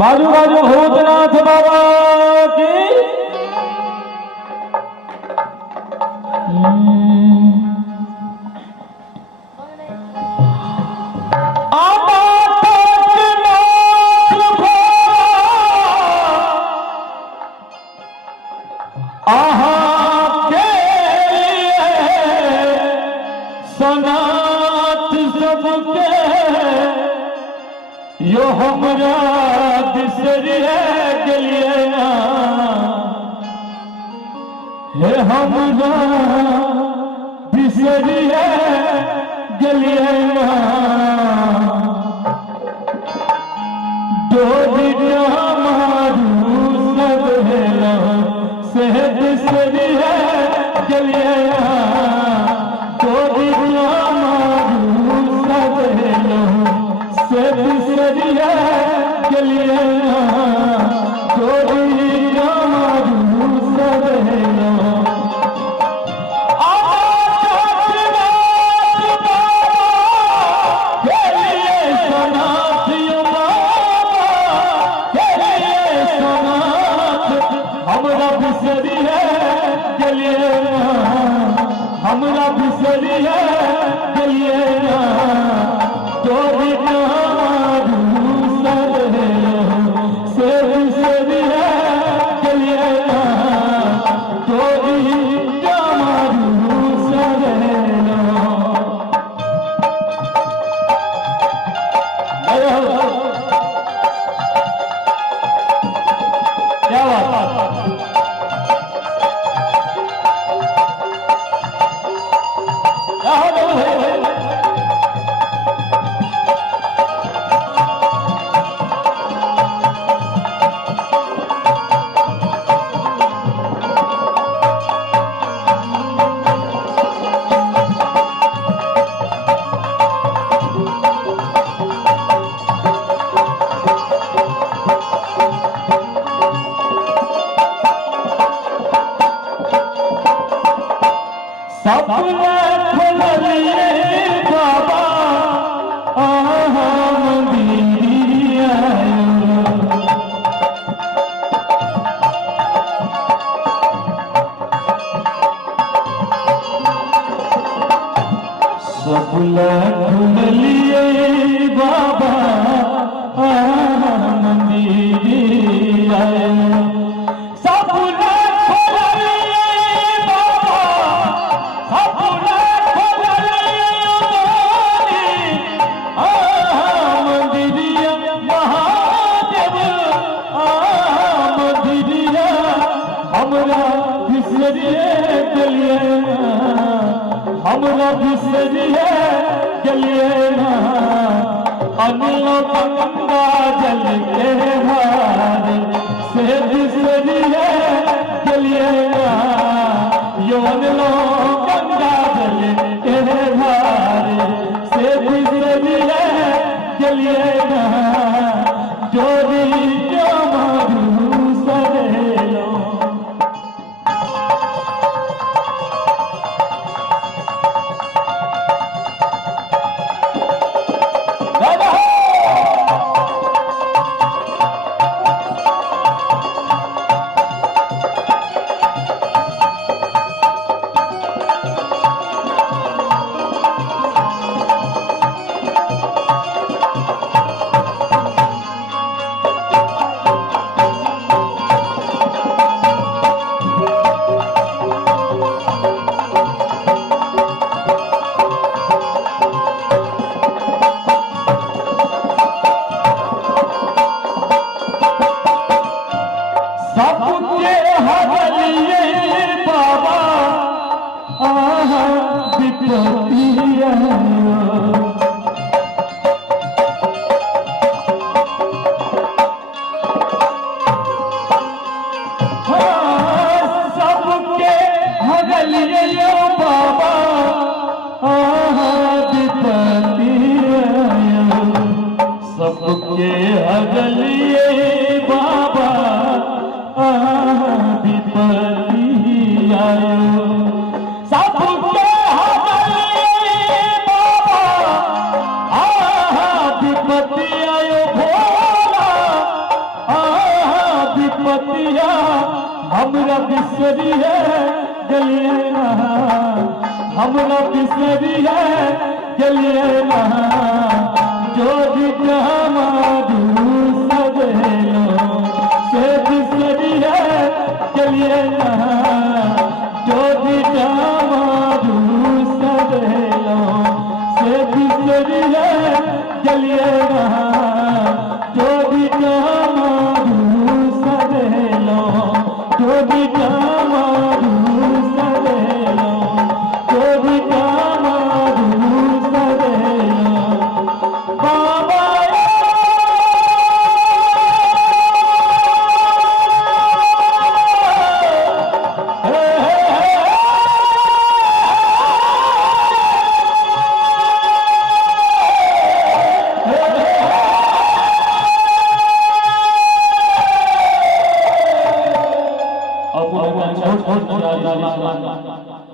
बाजू बाजू भूतनाथ बाबा की सनात सबके यो हमरा दिसरिया गलिया हे हमरा दिसरिया गलिया डोरिया मारू सब हेला से दिसरिया गलिया डोरिया मारू सब हेला से दिसरिया गलिया डोरिया मारू सब हेला हमरा बिसरिया गलिया तोरी मारू सब से बिसरिया गलिया तोरी मारू सब क्या बात सपना खोलिए बाबा मंदिरिया सपना खोलिए बाबा मंदिरिया हमरा बिसरिया गलिया अनिलो गंगा जल के हार से बिसरिया गलिया यो अनिलो गंगा जल के हार से बिसरिया गलिया जोरी मारू सरेलो सबके हगलिए बाबा विपतिया सबके हगलिए बाबा विपतिया सबके हगलिए बाबा विपति आयो सबके हगलिए बाबा विपति आयो भोला हमरा बिसरी है गलिए नहा हमरा बिसरी है गलिए नहा जो भी हमारू सवेलो से बिसरी है गलिए नहा जो भी हमारू सवेलो से बिसरी है गलिए नहा जो भी हमारू सवेलो जो भी हमारू सवेलो जो भी हमारू सवेलो बाबा बहुत